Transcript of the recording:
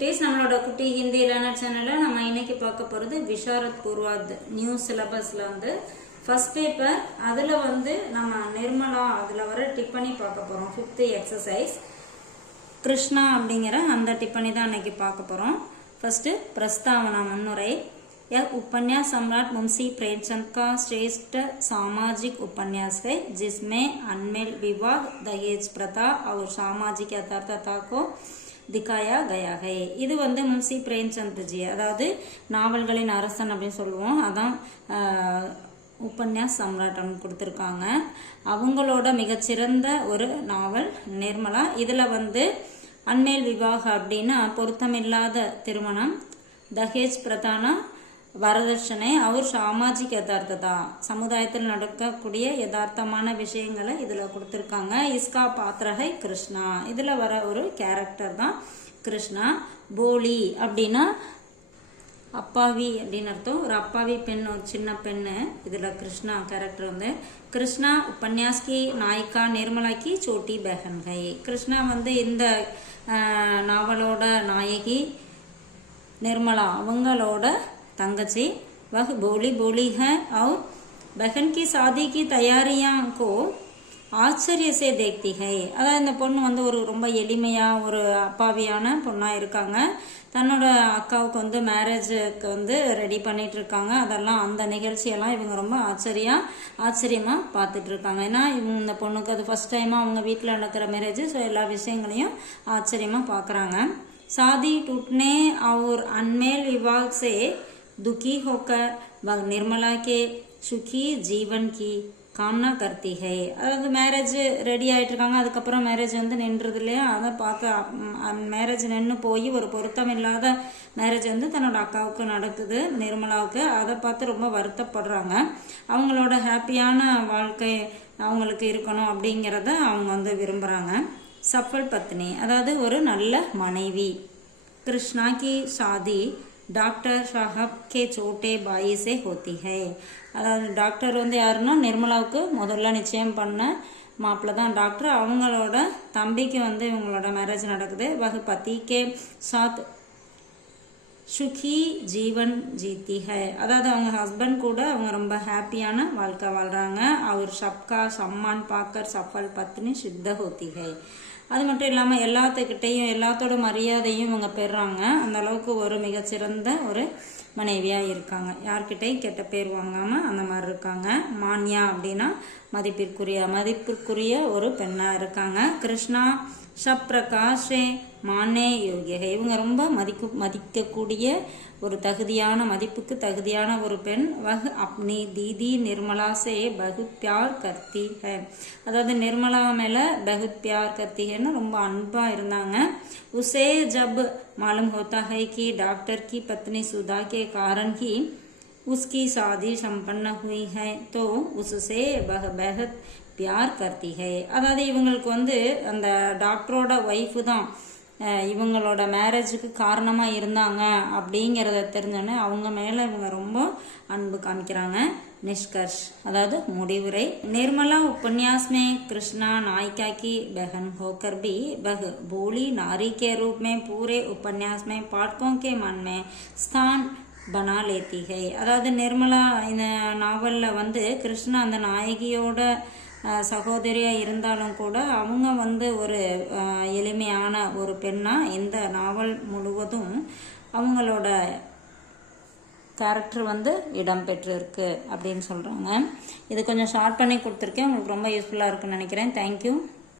குட்டீஸ், நம்மளோட குட்டி ஹிந்தி லேர்னர் சேனல்ல நம்ம இன்னைக்கு பார்க்க போறது விஷாரத் பூர்வாத் நியூ சிலபஸ்ல வந்து ஃபர்ஸ்ட் பேப்பர். அதுல வந்து நம்ம நிர்மலா அதுல வர டிப்பனி பார்க்க போறோம். 5th எக்ஸசைஸ் கிருஷ்ணா அப்படிங்கிற அந்த டிப்பனி தான் இன்னைக்கு பார்க்க போறோம். ஃபர்ஸ்ட் प्रस्तावना मुन्नुரை. यह उपन्यास सम्राट मुंशी प्रेमचंद का श्रेष्ठ सामाजिक उपन्यास है जिसमें अनमेल विवाह, दहेज प्रथा और सामाजिक यथार्थता को दिखाया गया है. இது வந்து முன்சி பிரேம்சந்த் ஜி, அதாவது நாவல்களின் அரசன் அப்படின்னு சொல்லுவோம். அதான் உபன்யாஸ் சம்ராட் கொடுத்துருக்காங்க. அவங்களோட மிகச்சிறந்த ஒரு நாவல் நிர்மலா. இதுல வந்து அன்மேல் விவாக அப்படின்னா பொருத்தமில்லாத திருமணம், தஹேஜ் பிரதானா வரதட்சணை, அவர் சாமாஜிக் யதார்த்ததா சமுதாயத்தில் நடக்கக்கூடிய யதார்த்தமான விஷயங்களை இதுல கொடுத்துருக்காங்க. இஸ்கா பாத்திரகை கிருஷ்ணா, இதுல வர ஒரு கேரக்டர் தான் கிருஷ்ணா. போலி அப்படின்னா அப்பாவி அப்படின்னு அர்த்தம். ஒரு அப்பாவி பெண், ஒரு சின்ன பெண்ணு. இதுல கிருஷ்ணா கேரக்டர் வந்து கிருஷ்ணா உபன்யாஸ் கி நாயிகா நிர்மலா கி சோட்டி பஹன் கை. கிருஷ்ணா வந்து இந்த நாவலோட நாயகி निर्मला அவங்களோட தங்கச்சி. वह बोली बोली है और बहन की शादी की तैयारियां को ஆச்சரிய சே தேக்தி ஹை. அதாவது இந்த பொண்ணு வந்து ஒரு ரொம்ப எளிமையா ஒரு அப்பாவியான பொண்ணா இருக்காங்க. தன்னோட அக்காவுக்கு வந்து மேரேஜுக்கு வந்து ரெடி பண்ணிட்டு இருக்காங்க. அதெல்லாம் அந்த நிகழ்ச்சியெல்லாம் இவங்க ரொம்ப ஆச்சரியமா பார்த்துட்டு இருக்காங்க. ஏன்னா இவங்க இந்த பொண்ணுக்கு அது ஃபர்ஸ்ட் டைமா அவங்க வீட்டில் நடக்கிற மேரேஜ். ஸோ எல்லா விஷயங்களையும் ஆச்சரியமா பார்க்குறாங்க. शादी टूटने और अनमेल विवाह से दुखी होकर वह निर्मला के सुखी जीवन की காமனா கர்த்தி ஹை. அதாவது மேரேஜ் ரெடி ஆகிட்டு இருக்காங்க. அதுக்கப்புறம் மேரேஜ் வந்து நின்றது இல்லையா, அதை பார்க்க மேரேஜ் நின்று போய் ஒரு பொருத்தம் இல்லாத மேரேஜ் வந்து தன்னோட அக்காவுக்கு நடக்குது நிர்மலாவுக்கு. அதை பார்த்து ரொம்ப வருத்தப்படுறாங்க. அவங்களோட ஹாப்பியான வாழ்க்கை அவங்களுக்கு இருக்கணும் அப்படிங்கிறத அவங்க வந்து விரும்புகிறாங்க. சஃபல் பத்னி, அதாவது ஒரு நல்ல மனைவி. கிருஷ்ணா கி ஷாதி டாக்டர் சாஹப் கே சோட்டே பாயி சே ஹோத்தி ஹை. அதாவது டாக்டர் வந்து யாருன்னா நிர்மலாவுக்கு முதல்ல நிச்சயம் பண்ண மாப்பிள்ள தான் டாக்டர். அவங்களோட தம்பிக்கு வந்து இவங்களோட மேரேஜ் நடக்குது. வகு பதி கே சாத் சுகி ஜீவன் ஜீத்தி ஹை. அதாவது அவங்க ஹஸ்பண்ட் கூட அவங்க ரொம்ப ஹாப்பியான வாழ்க்கை வாழ்றாங்க. அவர் சப்கா சம்மான் பாக்கர் சஃபல் பத்னி சித்த ஹோத்தி ஹை. அது மட்டும் இல்லாமல் எல்லாத்துக்கிட்டையும் எல்லாத்தோட மரியாதையும் இவங்க பெறுறாங்க. அந்த அளவுக்கு ஒரு மிகச்சிறந்த ஒரு மனைவியாக இருக்காங்க. யார்கிட்டையும் கெட்ட பேர் வாங்காமல் அந்த மாதிரி இருக்காங்க. மான்யா அப்படின்னா மதிப்பிற்குரிய ஒரு பெண்ணாக இருக்காங்க. கிருஷ்ணா சப் பிரகாஷே மானே யோகிய. இவங்க ரொம்ப மதிக்கக்கூடிய ஒரு மதிப்புக்கு தகுதியான ஒரு பெண். வஹ் அப்னி தீதி நிர்மலா சே பகுத் பியார் கர்த்தி ஹை. அதாவது நிர்மலா மேல பகுத் பியார் கர்த்தி ஹைன்னு ரொம்ப அன்பா இருந்தாங்க. உசே ஜப் மாலூம் ஹோத்தா ஹை கி டாக்டர் கி பத்னி சுதா கே காரன் ஹி उसकी शादी संपन्न हुई है तो उससे वह बेहद பியார் கர்த்தி ஹை. அதாவது இவங்களுக்கு வந்து அந்த டாக்டரோட ஒய்ஃபு தான் இவங்களோட மேரேஜுக்கு காரணமாக இருந்தாங்க அப்படிங்கிறத தெரிஞ்சோன்னே அவங்க மேலே இவங்க ரொம்ப அன்பு காமிக்கிறாங்க. நிஷ்கர்ஷ், அதாவது முடிவுரை. निर्मला उपन्यास में कृष्णा नायिका की बहन होकर भी वह भोली नारी के रूप में पूरे उपन्यास में पाठकों के मन में स्थान பனா லேத்தி ஹை. அதாவது நிர்மலா இந்த நாவலில் வந்து கிருஷ்ணா அந்த நாயகியோட சகோதரியாக இருந்தாலும் கூட அவங்க வந்து ஒரு எளிமையான ஒரு பெண்ணாக இந்த நாவல் முழுவதும் அவங்களோட கேரக்டர் வந்து இடம்பெற்று இருக்கு அப்படின்னு சொல்கிறாங்க. இது கொஞ்சம் ஷார்ட் பண்ணி கொடுத்துருக்கேன். உங்களுக்கு ரொம்ப யூஸ்ஃபுல்லாக இருக்குன்னு நினைக்கிறேன். தேங்க்யூ.